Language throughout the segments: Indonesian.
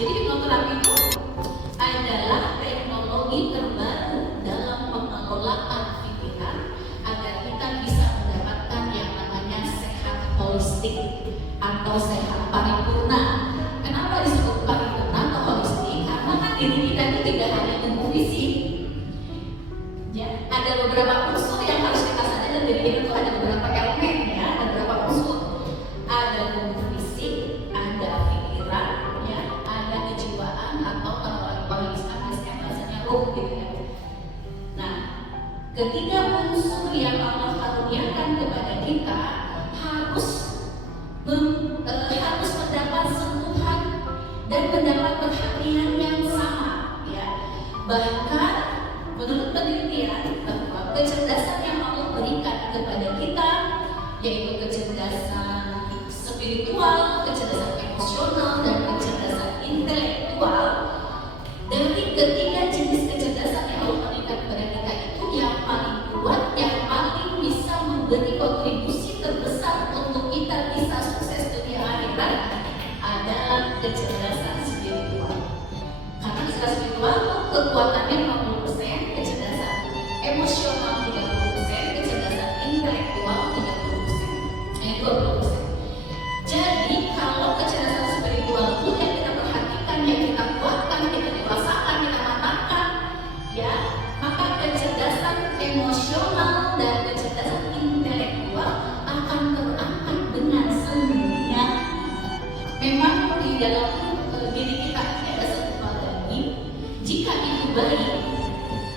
Jadi hipnoterapi itu adalah teknologi terbaru dalam pengelolaan pikiran agar kita bisa mendapatkan yang namanya sehat holistik atau sehat paripurna. Kenapa disebut paripurna atau holistik? Karena kan diri kita itu tidak hanya tubuh fisik. Ya, ada beberapa unsur yang harus kita sadari dalam diri kita itu ada beberapa elemen ya, ada beberapa unsur. Ada tubuh fisik, ada pikiran, ya, ada kejiwaan atau kalau Islam bahasanya ruh gitu ya. Nah, ketiga unsur yang Allah karuniakan kepada kita harus mendapat sentuhan dan mendapat perhatian yang sama ya. Bahkan menurut penelitian bahwa kecerdasan yang Allah berikan kepada kita yaitu kecerdasan spiritual, kecerdasan emosional, dan kecerdasan intelektual. Dari ketiga jenis kecerdasan yang Allah berikan kepada kita itu yang paling kuat, yang paling bisa memberi kontribusi terbesar untuk kita bisa sukses dunia akhirat adalah kecerdasan spiritual. Karena kecerdasan spiritual kekuatannya 50%, kecerdasan emosional 30%, kecerdasan intelektual 20%. Jadi kalau kecerdasan spiritual itu yang kita perhatikan, yang kita kuatkan, kita dewasakan, kita matangkan, ya, maka kecerdasan emosional dan kecerdasan intelektual akan terangkat dengan sendirinya. Memang di dalam diri kita ini ada satu lagi, jika itu baik,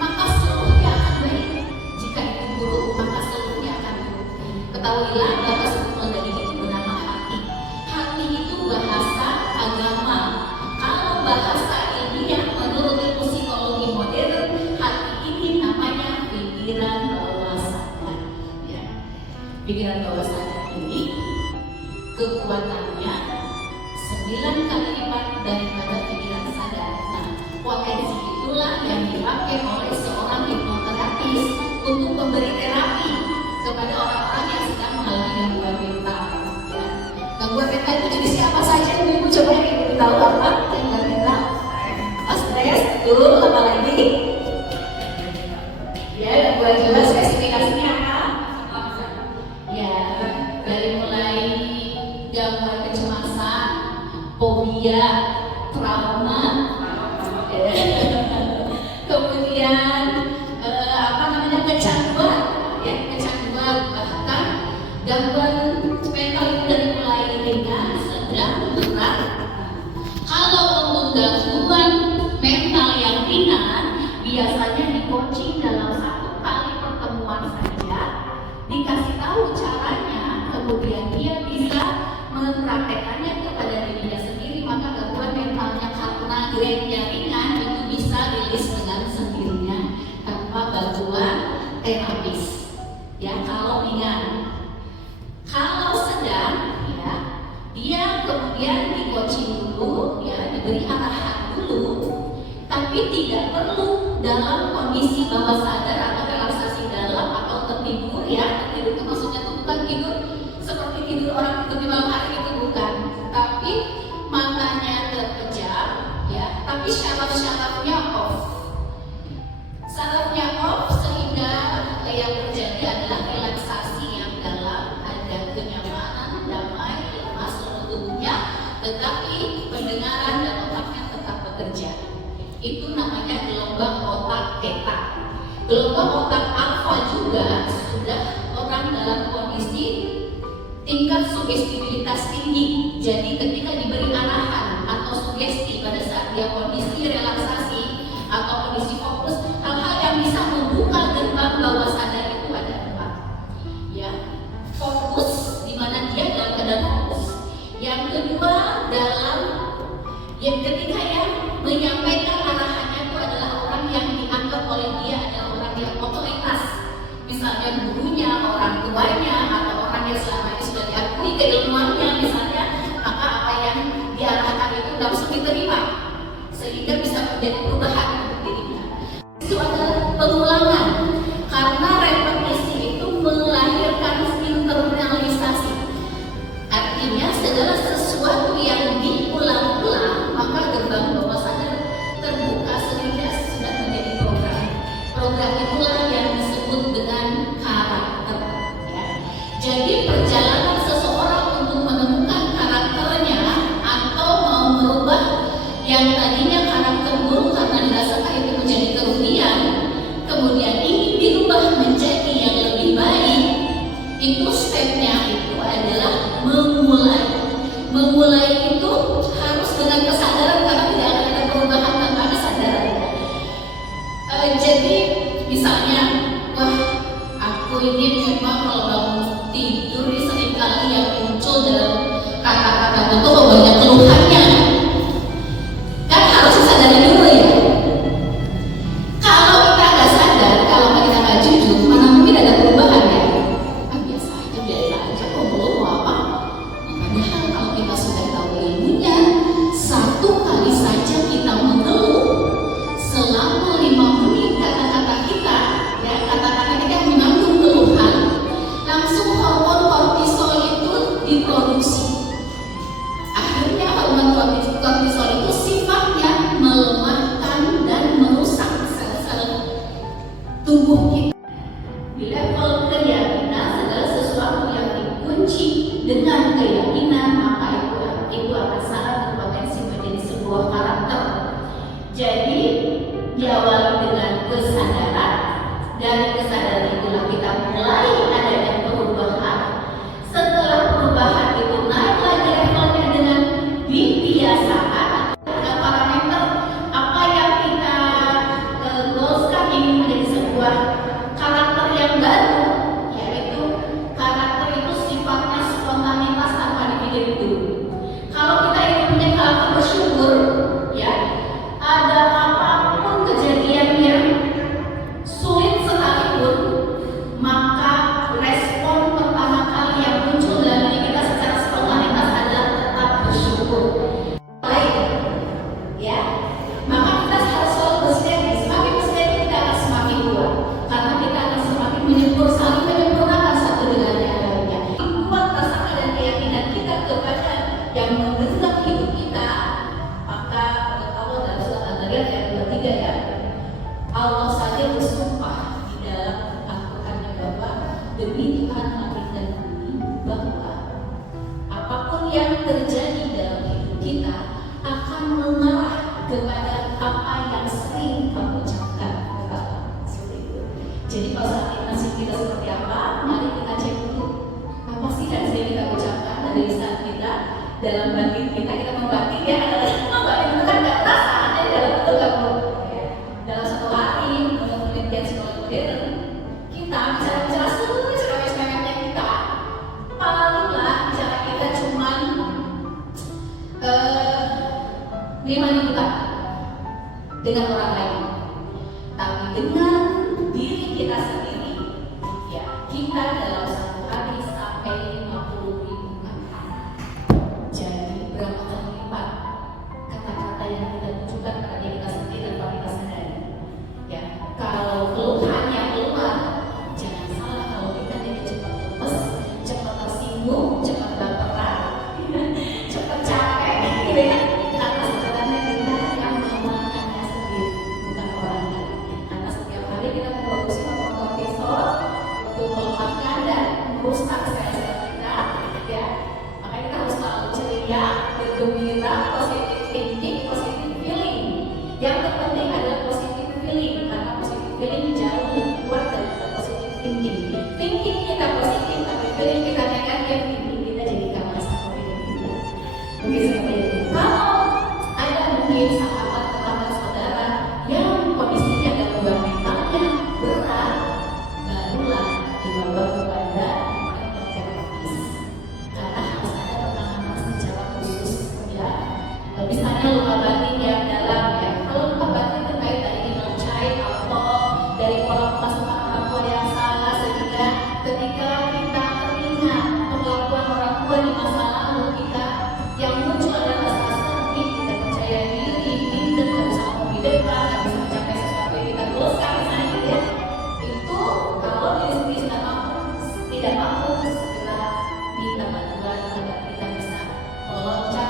maka seluruhnya akan baik. Jika itu buruk, maka seluruhnya akan buruk. Ketahuilah bahwa semua dari itu bernama hati. Hati itu bahasa agama. Kalau bahasa ilmiah menurut ilmu psikologi modern, hati ini namanya pikiran bawah sadar. Ya. Pikiran bawah sadar ini kekuatannya 9 kali lipat daripada pikiran sadar. Nah, potensi itulah yang dipakai oleh seorang hipnoterapis untuk memberi terapi kepada orang-orang yang sedang mengalami gangguan mental. Ya. Gangguan mental itu jenisnya apa saja? Ibu coba yang ibu tahu apa? Gangguan mental. Stres, betul. Apa lagi? Ya, gangguan jiwa spesifikasinya apa? Ya, dari mulai gangguan kecemasan, fobia, trauma, kemudian kecanduan, ya, kecanduan, bahkan gangguan mental itu dari mulai ringan, sedang, berat. Kalau untuk gangguan mental yang ringan, biasanya di coaching dalam 1 kali pertemuan saja, dikasih tahu caranya, kemudian dia bisa mempraktekannya kepada dirinya sendiri, maka gangguan mentalnya karena grade-nya ringan itu bisa rilis dengan sendirinya tanpa bantuan terapis. Ya, kalau ringan. Kalau sedang, ya, dia kemudian di coaching dulu, ya, diberi arahan dulu, tapi tidak perlu dalam kondisi bawah sadar atau relaksasi dalam atau tertidur, ya. Tertidur itu maksudnya itu bukan tidur seperti tidur orang tidur di malam hari, itu bukan, tapi matanya terpejam, ya, tapi syaraf-syarafnya off. Syarafnya off sehingga yang terjadi adalah relaksasi yang dalam, ada kenyamanan, damai, lemas seluruh tubuhnya, tetapi pendengaran dan otaknya tetap bekerja. Itu namanya gelombang otak theta. Gelombang otak alfa juga sudah orang dalam kondisi tingkat sugestibilitas tinggi. Jadi ketika diberi arahan atau sugesti pada saat dia kondisi relaksasi atau kondisi fokus, hal-hal yang bisa membuka gerbang bawah sadar itu ada 4. Ya, fokus di mana dia dalam keadaan fokus. Yang kedua, yang ketika yang menyampaikan arahannya itu adalah orang yang dianggap oleh dia adalah orang yang otoritas, misalnya gurunya, orang tuanya, atau orang yang selama ini sudah diakui keilmuannya misalnya, maka apa yang diarahkan itu langsung diterima sehingga bisa menjadi perubahan untuk dirinya. Itu adalah pengulangan, karena repetisi itu melahirkan internalisasi. Artinya segala sesuatu yang diulang-ulang maka gerbang yang tadinya karakter buruk karena dirasakan itu menjadi kerugian, kemudian ingin dirubah menjadi yang lebih baik, itu stepnya itu adalah memulai. Memulai itu harus dengan kesadaran karena tidak akan ada perubahan tanpa kesadaran. Jadi misalnya, wah aku ini memang kalau bangun tidur seringkali yang muncul dalam kata-kata itu banyak keluhannya. Kan harus disadari dulu ya. Kalau kita nggak sadar, kalau kita nggak jujur, mana mungkin ada perubahan ya? Kan biasa aja, biarin aja, kok belum mau apa? Padahal kalau kita sudah tahu ilmunya, satu kali saja kita mengeluh selama 5 menit kata-kata kita, ya kata-kata kita yang mengandung keluhan, langsung hormon kortisol itu diproduksi. Akhirnya hormon kortisol itu sifatnya melemahkan dan merusak sel-sel tubuh kita. Di level keyakinan, segala sesuatu yang dikunci dengan keyakinan, maka itu akan sangat berpotensi menjadi sebuah karakter. Jadi diawali dengan kesadaran. Dari kesadaran itulah kita mulai adanya perubahan. Setelah perubahan itu naik lagi levelnya dengan dibiasakan dengan parameter apa yang kita goalskan ingin menjadi sebuah karakter yang baru, yaitu karakter itu sifatnya spontanitas tanpa dipikir dulu. Kalau kita ingin punya karakter bersyukur, ya ada apapun kejadian yang sulit sekalipun, maka respon pertama kali yang muncul dalam diri kita secara spontanitas adalah tetap bersyukur. Baik, ya, maka kita harus selalu bersinergi. Semakin bersinergi kita akan semakin kuat, karena kita akan semakin saling menyempurnakan satu dengan yang lainnya. Kuat rasa dan keyakinan kita kepada yang menggenggam hidup kita, maka Allah dalam surat Al-Zariyat ayat 23 ya, Allah saja bersumpah di dalam Al-Qurannya Bapa, demi Tuhan langit dan bumi, bahwa apapun yang terjadi dalam hidup kita akan mengarah kepada apa yang sering kamu ucapkan kepada seperti itu. Jadi kalau saat ini nasib kita seperti apa, mari kita cek dulu apa sih yang sering kita ucapkan dari lisan kita. Dalam batin kita membangkit ya, membangkit itu kan gak terasa, ada di dalam bentuk kamu. Dalam satu hari, menurut penelitian psikologi modern, kita bicara seluruh cerewet-cerewetnya kita, palinglah bicara kita cuman 5.000 kata dengan orang lain. Tapi dengan diri kita sendiri, ya kita dalam satu hari sampai 50.000 kata. Jadi berapa kali lipat kata-kata yang kita tunjukkan pada diri kita sendiri tanpa kita sadari. Ya, kalau keluhannya keluar, jangan salah kalau kita jadi cepat lemes, cepat tersinggung, cepat baperan, cepat capek, gitu ya. Karena sebenarnya kita yang melakukannya sendiri, bukan orang lain. Karena setiap hari kita memproduksi hormon kortisol untuk melemahkan dan merusak sel-sel kita, ya. Makanya kita harus selalu ceria, bergembira, positive thinking, positive feeling. Yang terpenting adalah positive feeling, karena positive feeling jauh lebih kuat daripada positive thinking. Thinking kita positif, tapi feeling kita negatif, thinking kita jadi kalah sama feeling kita. Begitu seperti itu. Kalau ada mungkin sahabat, tetangga, saudara yang kondisinya gangguan mentalnya berat, barulah dibawa kepada terapis. Karena harus ada penanganan secara khusus, ya. Misalnya luka batin yang dalam, ya. Kalau luka batin terkait dari inner child atau dari pola pemasukan orang tua yang salah, sehingga ketika kita teringat perlakuan orang tua di masa lalu kita, yang muncul adalah rasa sedih, tidak percaya diri, minder, tidak bisa ngomong di depan, tidak bisa mencapai sesuatu yang kita goalskan, misalnya gitu ya. Itu kalau diri sendiri sudah tidak mampu segera minta bantuan agar kita bisa meloncat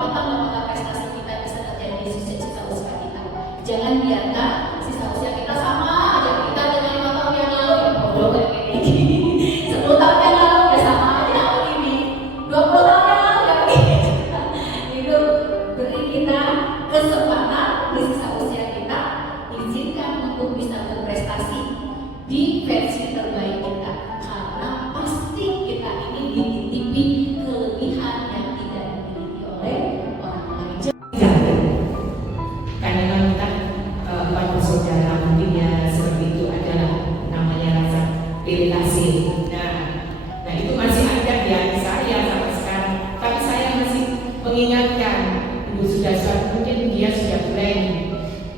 lompatan prestasi kita bisa terjadi di sisa usia kita. Jangan biarkan sisa usia kita sama aja kita dengan 5 tahun yang lalu, ya bodoh kayak gini. 10 tahun yang lalu ya sama aja ini. 20 tahun yang lalu ya begini. Itu beri kita mengingatkan. Ibu sudah mungkin dia sudah mulai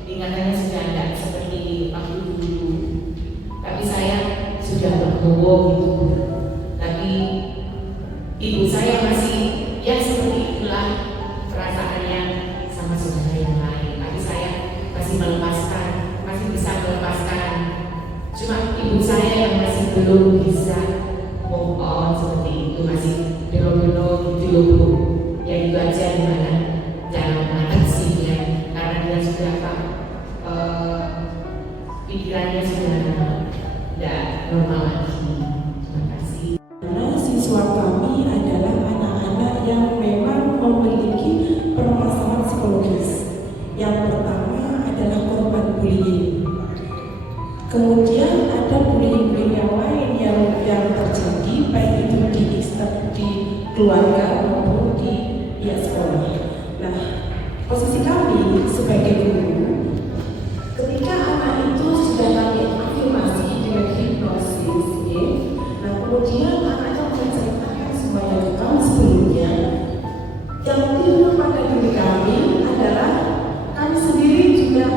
ingatannya sudah tidak seperti waktu dulu, tapi saya sudah berbohong gitu. Tapi ibu saya masih ya seperti itulah perasaannya sama saudara yang lain. Tapi saya masih melepaskan, masih bisa melepaskan. Cuma ibu saya yang masih belum bisa move on seperti itu, masih belum gitu loh Bu. Ya itu aja gimana cara mengatasinya, karena dia sudah pikirannya sudah tidak normal lagi. Terima kasih. Karena siswa kami adalah anak-anak yang memang memiliki permasalahan psikologis. Yang pertama adalah korban bullying. Kemudian ada bullying yang lain yang terjadi, baik itu di keluarga maupun di sekolah. Nah, posisi kami sebagai guru, ketika anak itu sudah kami afirmasi dengan hipnosis, ya, nah kemudian anaknya menceritakan semuanya ke kami sebelumnya. Yang timbul pada diri kami adalah kami sendiri juga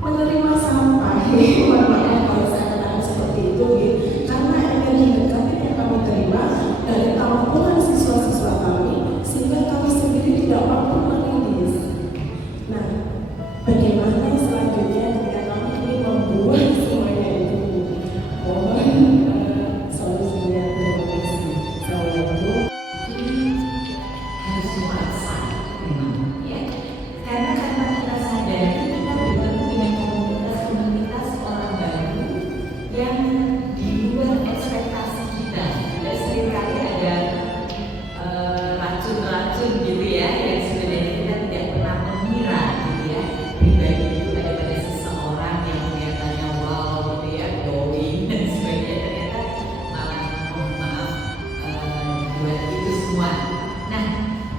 menerima sampah. Mohon maaf kalau saya katakan seperti itu, ya, karena energi negatif yang kami terima dari tampungan siswa-siswa kami, sehingga kami sendiri tidak mampu merilis. Nah, bagaimana selanjutnya ketika kami ingin membuat semuanya itu? Mohon solusinya. Terima kasih. Assalamualaikum. Harus dipaksa memang, ya, karena tanpa kita sadari kita bertemu dengan komunitas orang baru yang di luar ekspektasi kita. Dan seringkali ada racun-racun gitu ya, yang sebenarnya kita tidak pernah mengira gitu ya, pribadi itu ada pada seseorang yang kelihatannya wow gitu ya, glowing dan sebagainya, ternyata malah mohon maaf buat itu semua. Nah,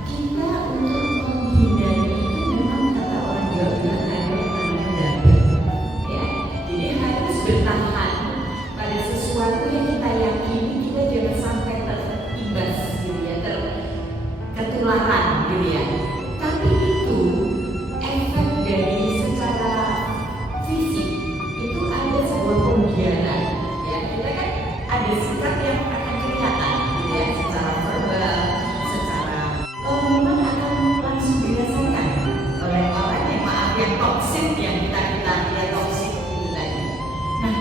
kita untuk menghindari itu memang kata orang Jawa bilang ada yang namanya dapat, ya. Jadi harus bertahan pada sesuatu yang kita yakini, kita jangan sampai terimbas gitu ya, ketularan gitu ya. Tapi itu efek dari secara fisik itu ada sebuah pembiaran, ya. Kita kan ada sikap yang akan kelihatan gitu ya, secara verbal, secara memang akan langsung dirasakan oleh orang yang maaf yang toksik, yang kita lihat toksik itu tadi. Nah,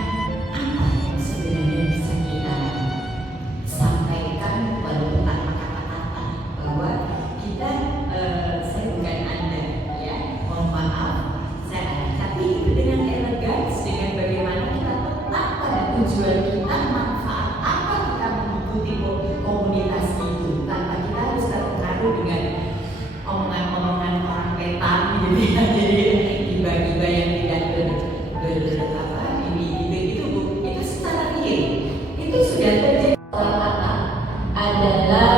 apa yang sebenarnya bisa kita sampaikan walaupun tanpa kata-kata, bahwa kita saya bukan Anda, ya, mohon maaf saya, tapi itu dengan elegan, dengan bagaimana kita tetap pada tujuan kita, manfaat apa kita mengikuti komunitas itu, tanpa kita harus terpengaruh dengan omongan-omongan orang petan gitu ya, jadi tiba-tiba yang tidak apa ini itu secara real itu sudah terjadi. Orang anak adalah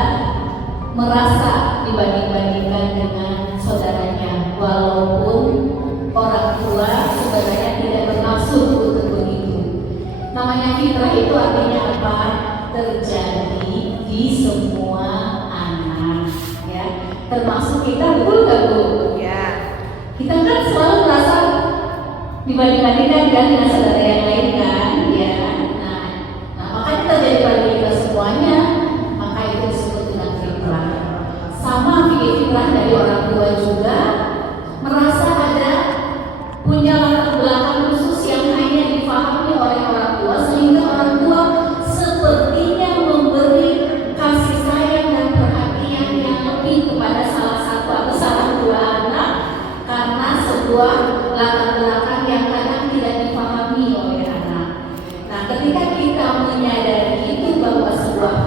merasa dibanding-bandingkan dengan saudaranya, walaupun orang tua sebenarnya tidak bermaksud untuk begitu. Namanya fitrah itu artinya apa? Terjadi di semua anak, ya, termasuk kita, betul nggak Bu? Ya. Kita kan selalu merasa dibanding-bandingkan dengan saudara yang lain kan, ya. Nah, makanya terjadi pada kita semuanya, maka itu disebut dengan fitrah. Sama fitrah dari orang tua juga, merasa ada punya latar belakang khusus yang hanya dipahami oleh orang tua, sehingga orang tua sepertinya memberi kasih sayang dan perhatian yang lebih kepada salah satu atau salah dua anak karena sebuah latar belakang yang kadang tidak dipahami oleh anak. Nah, ketika kita menyadari itu bahwa sebuah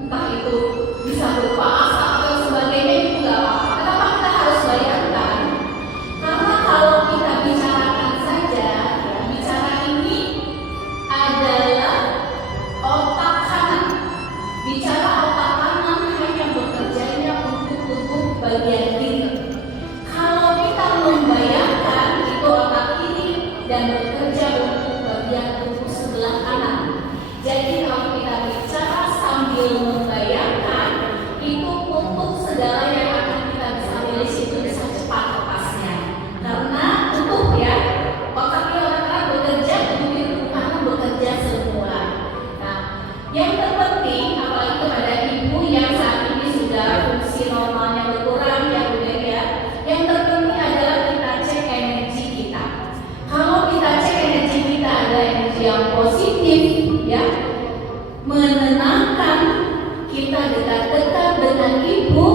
entah itu bisa berupa asa atau sebagainya, itu nggak apa-apa. Kenapa kita harus bayangkan? Karena kalau kita bicarakan saja, ya, bicara ini adalah otak kanan. Bicara otak kanan hanya bekerjanya untuk tubuh bagian kiri. Kalau kita membayangkan itu otak kiri dan bekerja untuk bagian tubuh sebelah kanan. Jadi kalau kita bicara sambil membayangkan, itu untuk segala yang akan kita bisa rilis itu bisa cepat lepasnya. Karena utuh ya, otak kiri otak kanan bekerja, tubuh kanan bekerja semua. Nah, yang terpenting apalagi kepada ibu yang saat ini sudah fungsi normalnya berkurang ya Bunda ya, yang terpenting adalah kita cek energi kita. Kalau kita cek energi kita ada energi yang positif ya, menenangkan, kita dekat-dekat dengan ibu,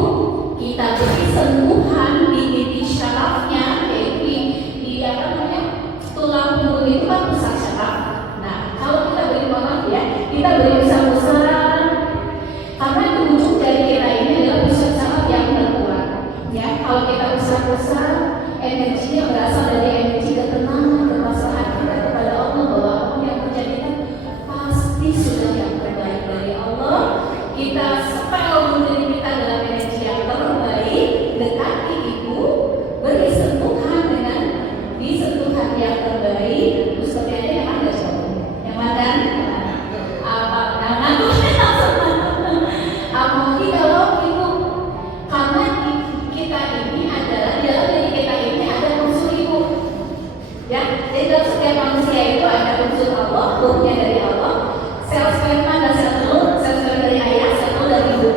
kita beri sentuhan di titik syarafnya, yaitu di apa namanya tulang punggung itu kan pusat syaraf. Nah, kalau kita beri orang ya, kita beri besar-besar, karena itu ujung dari kita ini adalah pusat syaraf yang terkuat. Ya, kalau kita besar-besar, energinya berasal dari energi ketenangan, kepasrahan kita kepada Allah, bahwa apa yang terjadi itu pasti sudah yang terbaik dari Allah. Kita spell diri kita dalam energi yang terbaik, dekati ibu, beri sentuhan dengan di sentuhan yang terbaik. Terus seperti ada yang ada coba, yang mana? Apa? Nah, apalagi kalau ibu, karena kita ini adalah dalam diri kita ini ada unsur ibu. Ya, jadi dalam setiap manusia itu ada unsur Allah, ruhnya dari Allah, sel sperma dan sel telur dari ayah, sel telur dari ibu.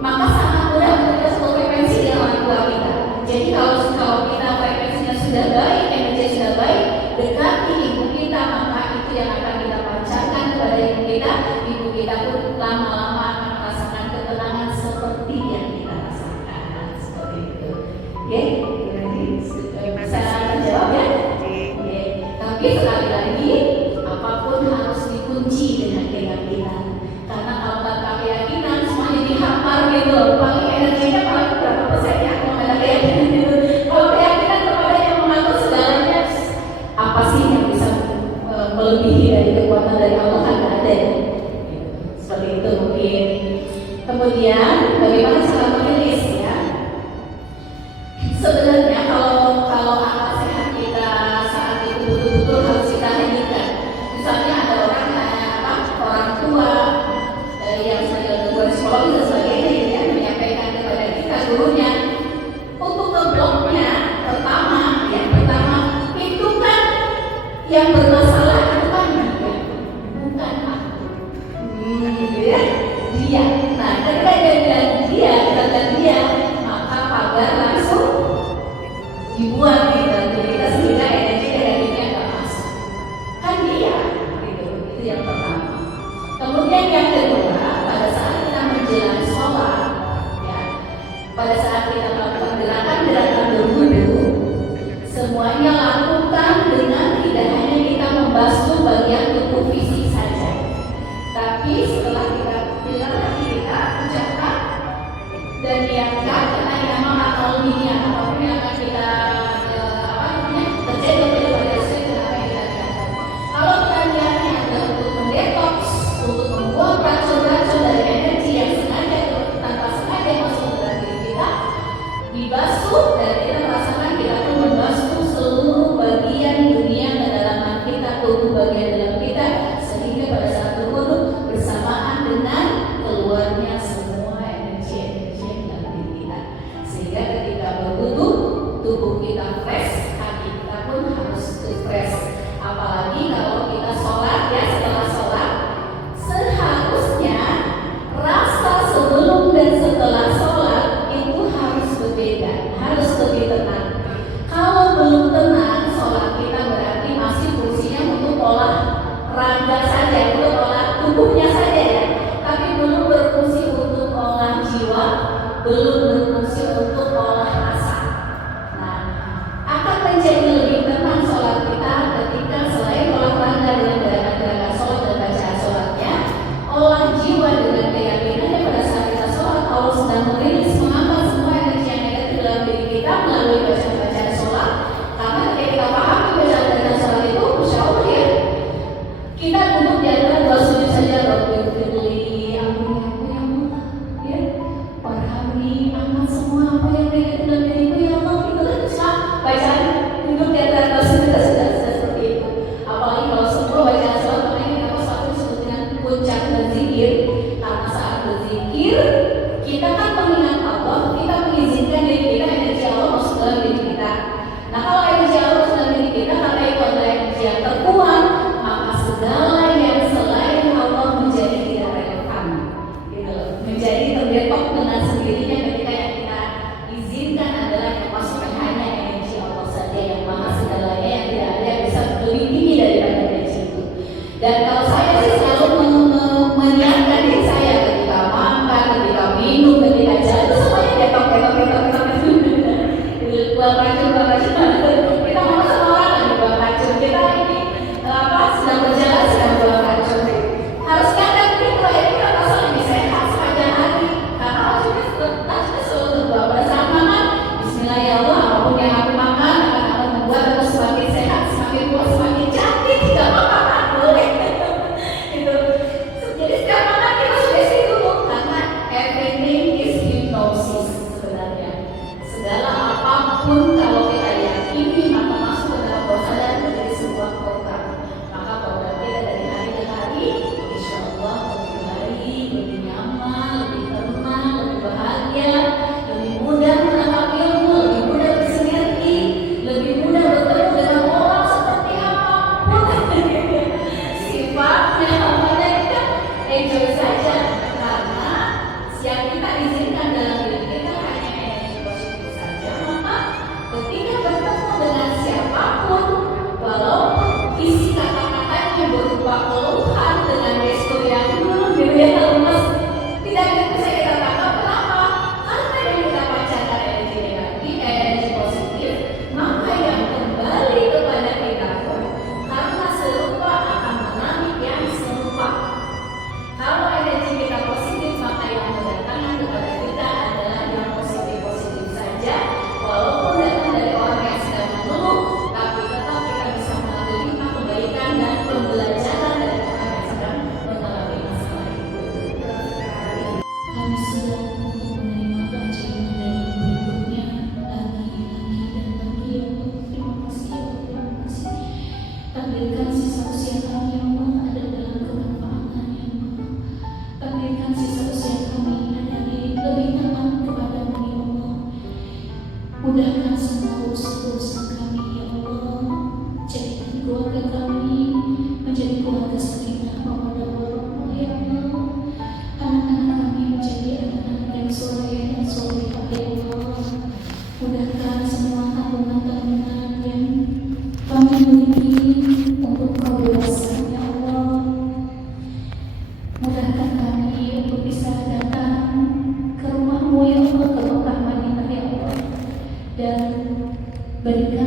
Maka sangat mudah untuk satu frekuensi dengan orang tua kita. Jadi kalau kita frekuensinya sudah baik, energi sudah baik, dekati ibu kita, maka itu yang akan kita pancarkan kepada ibu kita. Ibu kita pun lama-lama akan merasakan ketenangan seperti yang kita rasakan. Seperti itu. Oke, nanti bisa menjawab ya. Oke, tapi sekali lagi apapun harus dikunci dengan keyakinan. Karena kalau tanpa keyakinan semuanya dihampar gitu. Paling energinya paling berapa persen ya kalau ada keyakinan gitu. Kalau keyakinan kepada yang mengatur segalanya, apa sih yang bisa melebihi dari kekuatan dari Allah, kan nggak ada ya. Seperti itu mungkin. Kemudian bagaimana cara merilis ya? Sebenarnya kalau akal sehat kita saat itu betul-betul harus kita hadirkan. Misalnya ada orang orang tua yang sedang guru psikologi dan sebagainya ya, menyampaikan kepada kita gurunya untuk ngebloknya pertama itu kan yang bermasalah itu kan bukan aku, gitu ya, dia. Nah, ketika dia kata dia, maka pagar langsung dibuat gitu, kita sehingga energi negatifnya nggak masuk. Kan dia, gitu. Itu yang pertama. Kemudian yang kedua, pada saat kita menjelang sholat, ya, pada saat kita melakukan gerakan-gerakan berwudu, semuanya lakukan dengan tidak hanya kita membasuh bagian tubuh fisik saja, tapi setelah kita bilang lagi kita ucapkan dan niatkan karena nama atau niat apapun yang akan kita terjadi pada sesuatu yang akan kita niatkan. Kalau kita niatnya adalah untuk mendetoks, untuk membuang racun-racun dari energi yang sengaja atau tanpa sengaja masuk ke dalam diri kita, dibasuh dan kita merasakan kita pun membasuh seluruh bagian dunia kedalaman kita, tubuh bagian dalam kita, sehingga pada saat berwudu bersamaan dengan keluarnya semua energi-energi yang dalam diri kita, sehingga ketika berwudu tubuh kita fresh, hati kita pun harus fresh. Apalagi kalau kita sholat ya, setelah sholat seharusnya rasa sebelum dan setelah sholat itu harus berbeda, harus lebih tenang. Kalau belum tenang, sholat kita berarti masih fungsinya untuk olah raga saja, untuk olah tubuhnya saja ya, tapi belum berfungsi untuk olah jiwa, belum berfungsi untuk olah rasa. Nah, akan menjadi lebih tenang sholat kita ketika selain olahraga dengan gerakan-gerakan sholat dan bacaan sholatnya, olah jiwa dengan keyakinan Depok dengan sendirinya ketika yang kita izinkan adalah yang masuk hanya energi Allah saja yang maha segalanya, yang tidak ada yang bisa lebih tinggi daripada energi itu. Dan kalau saya sih selalu menyiapkan diri saya ketika makan, ketika minum, ketika jalan, itu semuanya Depok. Buang racun, kita mau sama orang lagi buang racun, kita ini sedang berjalan sedang buang racun. Harusnya kan begitu, ya kita rasa lebih sehat sepanjang hari karena racunnya selalu terbawa bersama kan. Bismillah ya Allah, apapun yang aku makan akan membuat aku semakin sehat, semakin kuat, semakin cantik. Tidak apa-apa, boleh. Itu. Jadi setiap makan kita sugesti dulu karena everything is hypnosis sebenarnya. Segala apapun kalau kita yakini maka masuk ke dalam bawah sadar menjadi sebuah program. Maka program kita dari hari ke hari, insya Allah lebih baik, lebih nyaman, lebih tenang, lebih bahagia, lebih mudah menangkap ilmu, lebih mudah bersinergi, lebih mudah bertemu dengan orang seperti apapun sifatnya, makanya kita enjoy saja karena yang kita izinkan dalam diri kita hanya energi positif saja. Maka ketika bertemu dengan siapapun, walaupun isi kata-katanya berupa keluhan dengan gesto yang gitu ya, lemes, tidak bisa kita tangkap. Kenapa? Karena yang kita pancarkan energi negatif, energi positif, maka yang kembali kepada kita pun karena serupa akan mengambil yang serupa. Kalau energi kita positif, maka yang mendatangkan kepada kita adalah yang positif-positif saja. Walaupun datang dari orang yang sedang mengeluh, tapi tetap kita bisa menerima kebaikan dan pembelajaran dari orang yang sedang mengalami masalah itu. Kami siap untuk menerima keajaiban dan berikutnya lagi dan lagi ya Allah. Terima kasih ya Allah, terima kasih. Takdirkan sisa usia kami ya Allah ada dalam kemanfaatan ya Allah. Takdirkan sisa usia kami ada lebih nyaman kepadamu ya Allah. Mudahkan semua urusan-urusan kami ya Allah. Jadikan keluarga kami menjadi keluarga sakinah mawaddah warahmah ya Allah. Anak-anak kami menjadi anak-anak yang soleh dan solehah ya Allah. Mudahkan semua tanggungan-tanggungan yang kami miliki untuk kebebasan ya Allah. Mudahkan kami untuk bisa datang ke rumah-Mu ya Allah, ke Mekah Madinah ya Allah, dan berikan